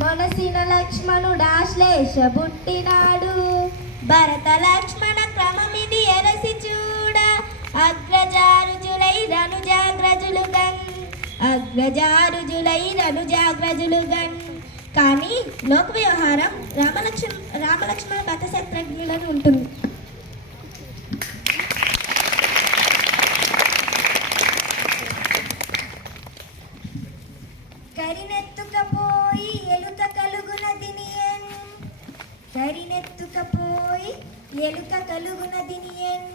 మొనసిన లక్ష్మణుడాశ్లేష పుట్టినాడు. భరత లక్ష్మణ క్రమమిది ఎరసి చూడ అగ్రజారుజులై రనుజాగ్రజులుగన్. కానీ లోక వ్యవహారం రామలక్ష్మణ గతశత్రుఘ్నులను ఉంటుంది. కరినెత్తుకపోయి ఎలుక కలుగునదినియన్.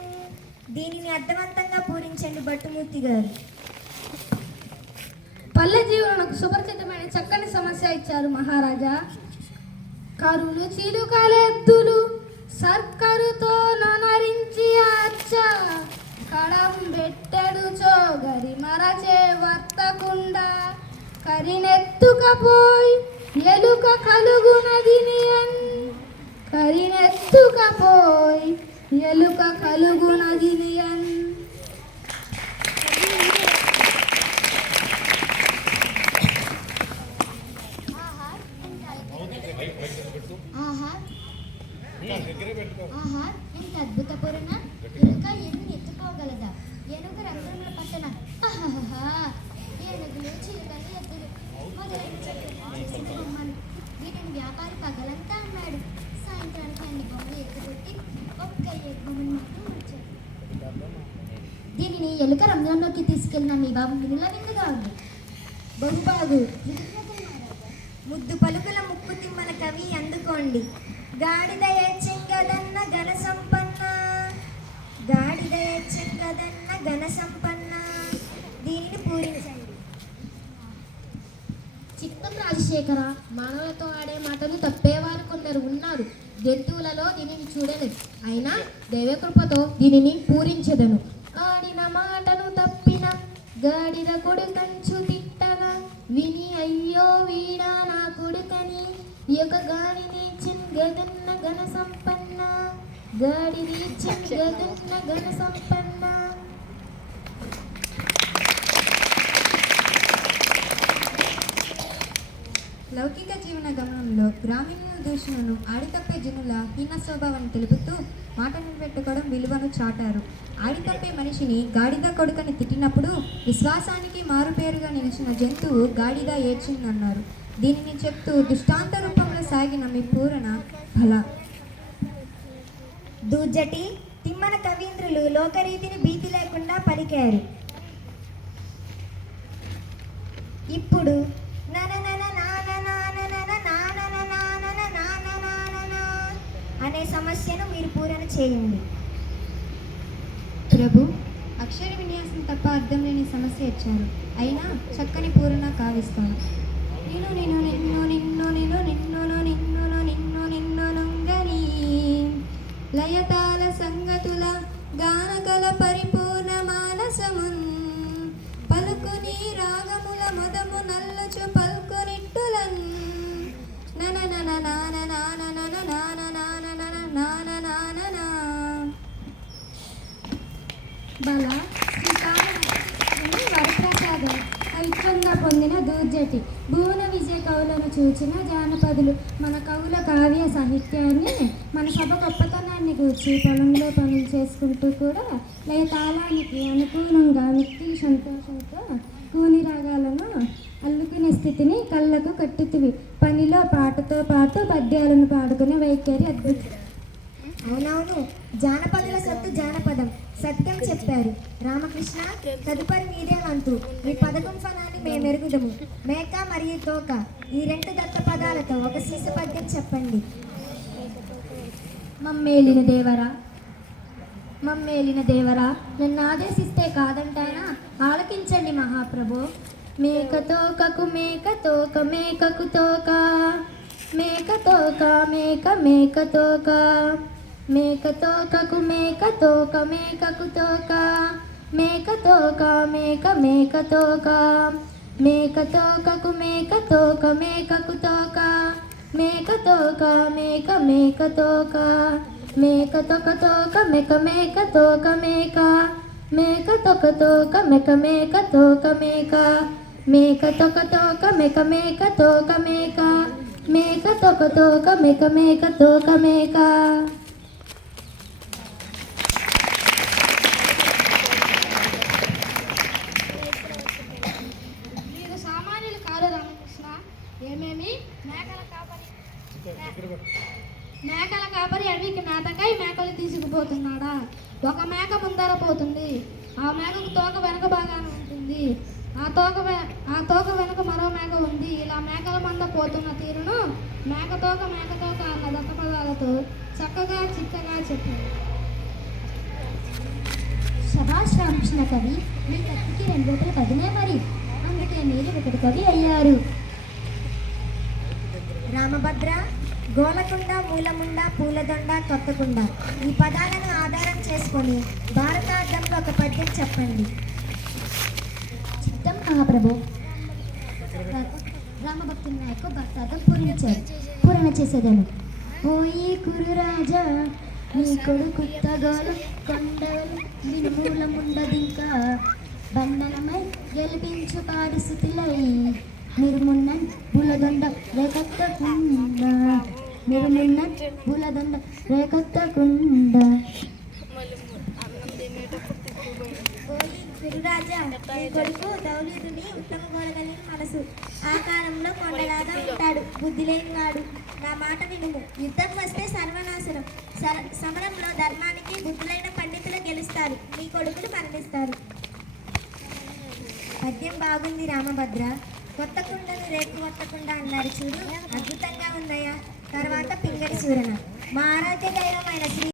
దీనిని అర్థవంతంగా పూరించండి భట్టుమూర్తి గారు. పల్లె జీవులకు సుపరిచితమైన చక్కని సమస్య ఇచ్చారు మహారాజా. కరులు చిలుకలెద్దులు సర్కరుతో నొనరించి అచ్చ కడం బెట్టెడు చోగరి మరచే వర్తకుండా కరినెత్తుకపోయి ఎలుక కలుగునదినియన్. కరినెత్తుకపోయి ఎలుక కలుగునదినియన్. ఎంత అద్భుతపూర్ణ ఎలుక ఎన్ని ఎత్తుకోగలదా? ఏనుగు రంధ్రంలో పట్టణ ఏనుగులు చిలుకలు ఎద్దులు మొదలైన బొమ్మలు వీటిని వ్యాపారి పగలంతా అన్నాడు. సాయంత్రానికి అన్ని బొమ్మలు ఎత్తుకొట్టి ఒక్క బొమ్మను మాత్రం వచ్చాడు. దీనిని ఎలుక రంధ్రంలోకి తీసుకెళ్ళిన మీ బాబు వినుల విందుగా ఉంది. బహుబాగు ముద్దు పలుకుల ముక్కు తిమ్మల కవి అందుకోండి. గాడిద చెంగదన్న ఘన సంపన్న. దీనిని పూరించండి. చిత్తం రాజశేఖర, మానవులతో ఆడే మాటలు తప్పేవారు కొందరు ఉన్నారు. జంతువులలో దీనిని చూడలేదు. అయినా దైవకృపతో దీనిని పూరించెదను. ఆడిన మాటను తప్పిన గాడిద కొడుకంచు తిట్టగా విని అయ్యో వీడా నా కొడుకని యొక్క గాడిని గదన్న ఘన సంపన్న. గాడిది గదన్న ఘన సంపన్న. లౌకిక జీవన గమనంలో గ్రామీణ దూషణను ఆడితప్పే జనుల హీన స్వభావాన్ని తెలుపుతూ మాట నిలబెట్టుకోవడం విలువను చాటారు. ఆడితప్పే మనిషిని గాడిద కొడుకని తిట్టినప్పుడు విశ్వాసానికి మారుపేరుగా నిలిచిన జంతువు గాడిద ఏడ్చిందన్నారు. దీనిని చెప్తూ దృష్టాంత రూపంలో సాగిన మీ పూరణ ఫల దూజటి తిమ్మన కవీంద్రులు లోకరీతిని భీతి లేకుండా పలికారు. ఇప్పుడు అనే సమస్యను మీరు పూరణ చేయండి. ప్రభు, అక్షర విన్యాసం తప్ప అర్థం లేని సమస్య ఇచ్చారు. అయినా చక్కని పూరణ కావిస్తాను. నిన్ను నిన్ను నిన్ను నిన్ను నిన్ను నిన్ను నిన్ను నిన్ను నిన్ను నొంగని లయతాల సంగతుల గానకల పరిపూర్ణ మానసమున్ పలుకుని రాగముల మదము నల్లచు పల్కునిట్టులన్ నన నన నాన నాన నన నాన నాన నన నాన నాన నా బల వరప్రసాదం కవిత్వంగా పొందిన దూర్జటి భువన విజయ కవులను చూచిన జానపదులు మన కవుల కావ్య సాహిత్యాన్ని మన సభ గొప్పతనాన్ని కూర్చి పొలంలో పనులు చేసుకుంటూ కూడా లయ తాళానికి అనుకూలంగా మిక్కిలి సంతోషంతో కూని రాగాలను అల్లుకునే స్థితిని కళ్ళకు కట్టుతివి. పనిలో పాటతో పాటు పద్యాలను పాడుకునే వైఖరి అద్భుతం. అవునవును, జానపదుల సత్తు జానపదం. సత్యం చెప్పారు రామకృష్ణ. తదుపరి మీరే వంతు. మీ పదకం ఫలాన్ని మేమెరుగుదము. మేక మరియు తోక ఈ రెండు దత్త పదాలతో ఒక శీస పద్యం చెప్పండి. మమ్మేలిన దేవరా నన్ను ఆదేశిస్తే కాదంటానా? ఆలకించండి మహాప్రభు. మేక తోకకు మేక తోక మేకకు తోక మేక తోక మేక మేక తోక మేక తోకకు మేక తోక మేకకు తోక మేక తోక మేక మేక తోక మేక తోకకు మేక తోక మేకకు తోక మేక తోక మేక మేక తోక మేక తోక తోక మేక మేక తోక మేక మేక తోక తోక మేక మేక తోక మేక మేక తోక తోక మేక మేక తోక మేక మేక తోక తోక మేక మేక తోక మేక. మీరు సామాన్యులు కాదు రామకృష్ణ. ఏమేమి మేకల కాపరి అడవికి మేతకై మేకలు తీసుకుపోతున్నాడా? ఒక మేక ముందర పోతుంది. ఆ మేకకు తోక వెనక బాగానే ఉంటుంది. ఆ తోక వెనక మరో మేక ఉంది. ఇలా మేకల మంద పోతున్న తీరును మేక తోక అన్న దత్త పదాలతో చక్కగా చిక్కగా చెప్పారు. శభాష్ రామకృష్ణ కవి, మీ కత్తికి 2 రూపాయలు పదినే మరి. అందుకే మీరు ఒకటి కవి అయ్యారు. రామభద్ర, గోలకొండ, మూలముండ, పూలదొండ, కొత్తకుండ ఈ పదాలను ఆధారం చేసుకొని భారతార్థంలో ఒక పద్యం చెప్పండి. చిత్తం మహాప్రభు. రామభక్తుని నాయకు భక్తార్థం పూరణ చేసేదాను. ఓయి కురు రాజా, నీ కొడుకు తగోలు కొండలు నిన్ను మూలముండదింకా బంధనమై గెలిపించు పాడి స్థితిలై నిర్మున్న పూలదొండ రేకొత్తకుండా నిర్మున్న పూలదొండ రేకొత్తకుండా. గురురాజా, నీ కొడుకు దౌర్యుడిని ఉత్తమ గోడగలిగిన మనసు, ఆకారంలో కొండలాగా ఉంటాడు, బుద్ధి లేనివాడు. నా మాట వినుము. యుద్ధం వస్తే సర్వనాశనం. సమరంలో ధర్మానికి బుద్ధులైన పండితులు గెలుస్తారు, నీ కొడుకులు మరణిస్తారు. పద్యం బాగుంది రామభద్ర. కొత్త కుండను రేపు కొత్తకుండా అన్నారు చూడు, అద్భుతంగా ఉన్నాయా. తర్వాత పింగళి సూరణ. మా ఆరాధ్య దైవమైన శ్రీ